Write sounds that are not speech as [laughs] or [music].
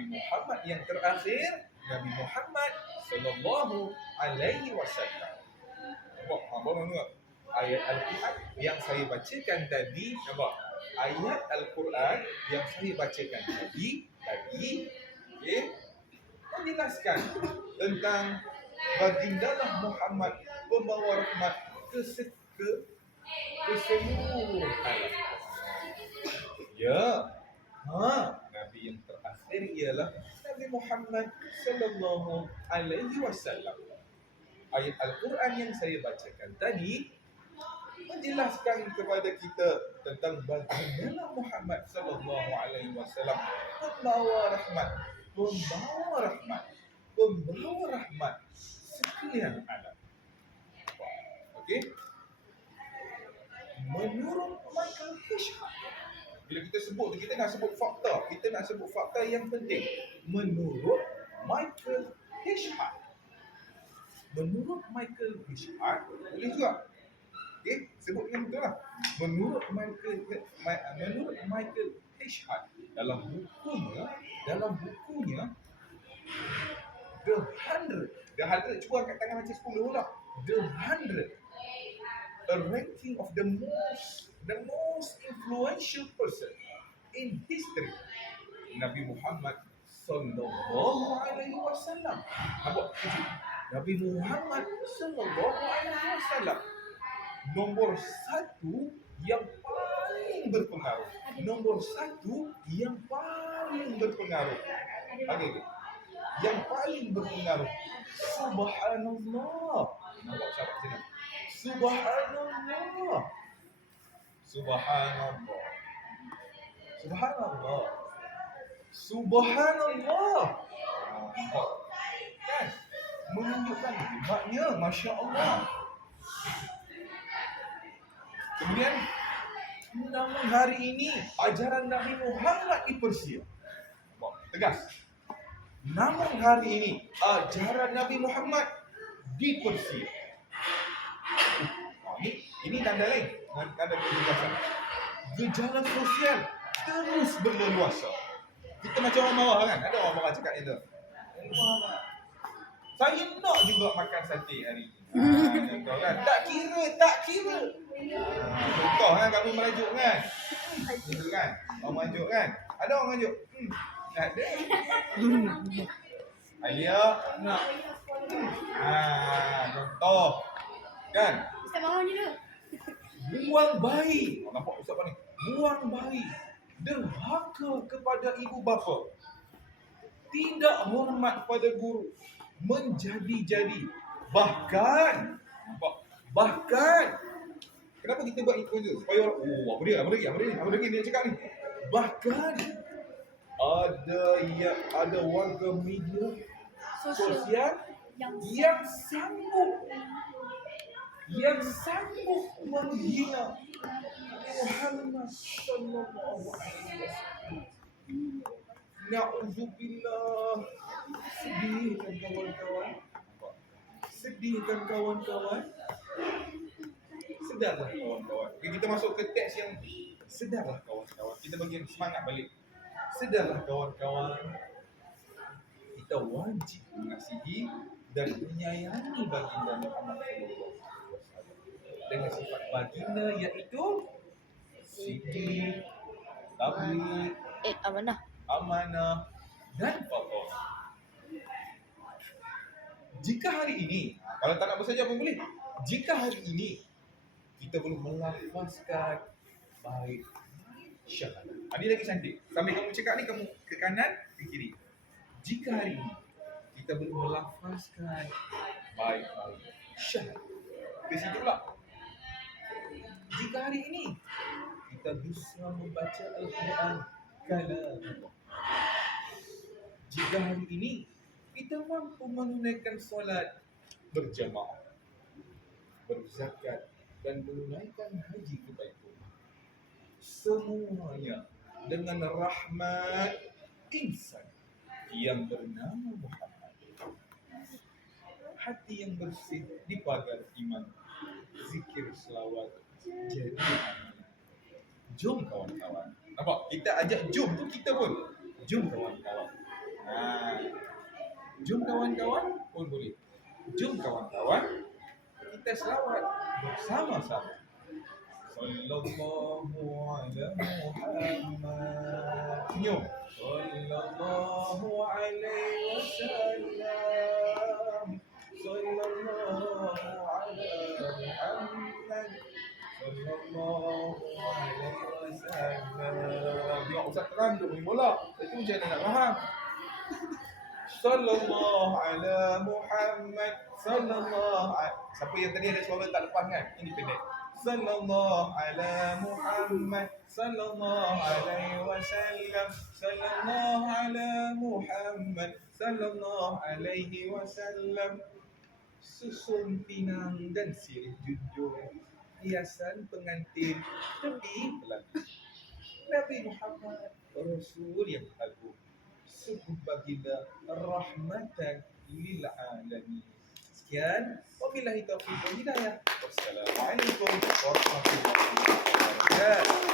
Nabi Muhammad yang terakhir Nabi Muhammad sallallahu alaihi wasallam. Nampak? Ha, baru dengar ayat Al-Quran yang saya bacakan tadi nampak? Ayat Al-Quran yang saya bacakan tadi tadi okey menjelaskan tentang baginda Muhammad pembawa rahmat ke ke ke seluruh alam. Ya. Ha, Nabi yang terakhir ialah Nabi Muhammad sallallahu alaihi wasallam. Ayat Al-Quran yang saya bacakan tadi menjelaskan kepada kita tentang bagaimana Muhammad sallallahu alaihi wasallam pembawa rahmat, pembawa rahmat, pembawa rahmat sekalian alam. Okey? Menurut Michael Fishman bila kita sebut tu kita nak sebut fakta, kita nak sebut fakta yang penting. Menurut Michael Fishman Menurut Michael Fishman boleh juga Okey, sebut dengan betul lah. Menurut Michael menurut Michael Fishman dalam bukunya, dalam bukunya The Hundred, The Hundred cuba angkat tangan macam 10 lah. The Hundred, a ranking of the most the most influential person in history. Nabi Muhammad sallallahu alaihi wasallam. Nampak? Nabi Muhammad sallallahu alaihi wasallam nombor satu yang paling berpengaruh. Nombor satu yang paling berpengaruh. Okey. Yang paling berpengaruh. Subhanallah. Nampak sahabat sini. Subhanallah. Subhanallah. Subhanallah. Subhanallah. Kan? Menunjukkan maknya Masya Allah. Kemudian namun hari ini ajaran Nabi Muhammad di Persia. Tegas. Namun hari ini ajaran Nabi Muhammad di Persia. Ini ini tanda lain. Tanda ketegasan. Gejala sosial terus berleluasa. Kita macam orang marah kan? Ada orang marah cakap itu. Saya nak juga makan sate hari ini. [laughs] Ha, contoh kan? Tak kira, tak kira. Ha, contoh kan kamu merajuk kan? Gitu kan? Orang merajuk kan? Ada orang merajuk? Hmm. Tak ada. [laughs] Alia nak. Ha, contoh. Kan? Ustaz bangun je dulu. Buang bayi. Oh, nampak Ustaz ni? Buang bayi. Derhaka kepada ibu bapa. Tidak hormat pada guru. Menjadi-jadi. Bahkan. Nampak? Bahkan. Kenapa kita buat itu je? Supaya orang, oh apa dia, apa lagi, apa lagi, apa lagi dia cakap ni. Bahkan. Ada yang ada warga media Sosial. sosial Yang yang sanggup yang sanggup menghina Muhammad sallallahu alaihi wasallam. Nauzubillah. Sedih kan kawan-kawan? Sedih kan kawan-kawan? Sedarlah kawan-kawan. Kita masuk ke teks yang sedarlah kawan-kawan. Kita bagi semangat balik. Sedarlah kawan-kawan. Kita wajib mengasihi dan menyayangi baginda Muhammad wasallam dengan sifat baginda iaitu siddiq, tabligh, Eh, amanah. amanah dan fatwa. Jika hari ini, kalau tak nak bersaja pun boleh. Jika hari ini kita boleh melafazkan baik syahadat. Ada lagi cantik. Sambil kamu cakap ni kamu ke kanan, ke kiri. Jika hari ini kita boleh melafazkan baik-baik syahadat. Di situ pula. Jika hari ini kita bisa membaca Al-Quran kalam jika hari ini kita mampu menunaikan solat berjamaah, berzakat dan menunaikan haji ke Baitullah. Semuanya dengan rahmat insan yang bernama Muhammad. Hati yang bersih di pagar iman, zikir selawat amanah. Jom kawan-kawan. Nampak? Kita ajak jom tu kita pun. Jom kawan-kawan. Ha. Jom kawan-kawan pun boleh. Jom kawan-kawan kita selawat bersama-sama. Sallallahu ala Muhammad. Senyum. Sallallahu alaihi wasallam. Sallallahu ala Muhammad Sallallahu ala Siapa yang tadi ada suara tak lepas kan? Ini pendek. Sallallahu ala Muhammad Sallallahu alaihi wasallam Sallallahu ala Muhammad Sallallahu alaihi wasallam. Susun pinang dan sirih jujur hiasan pengantin tapi Nabi Muhammad Rasul yang agung sungguh baginda rahmatan lil alamin. Sekian. Wabillahi taufiq wal hidayah. Wassalamualaikum warahmatullahi wabarakatuh.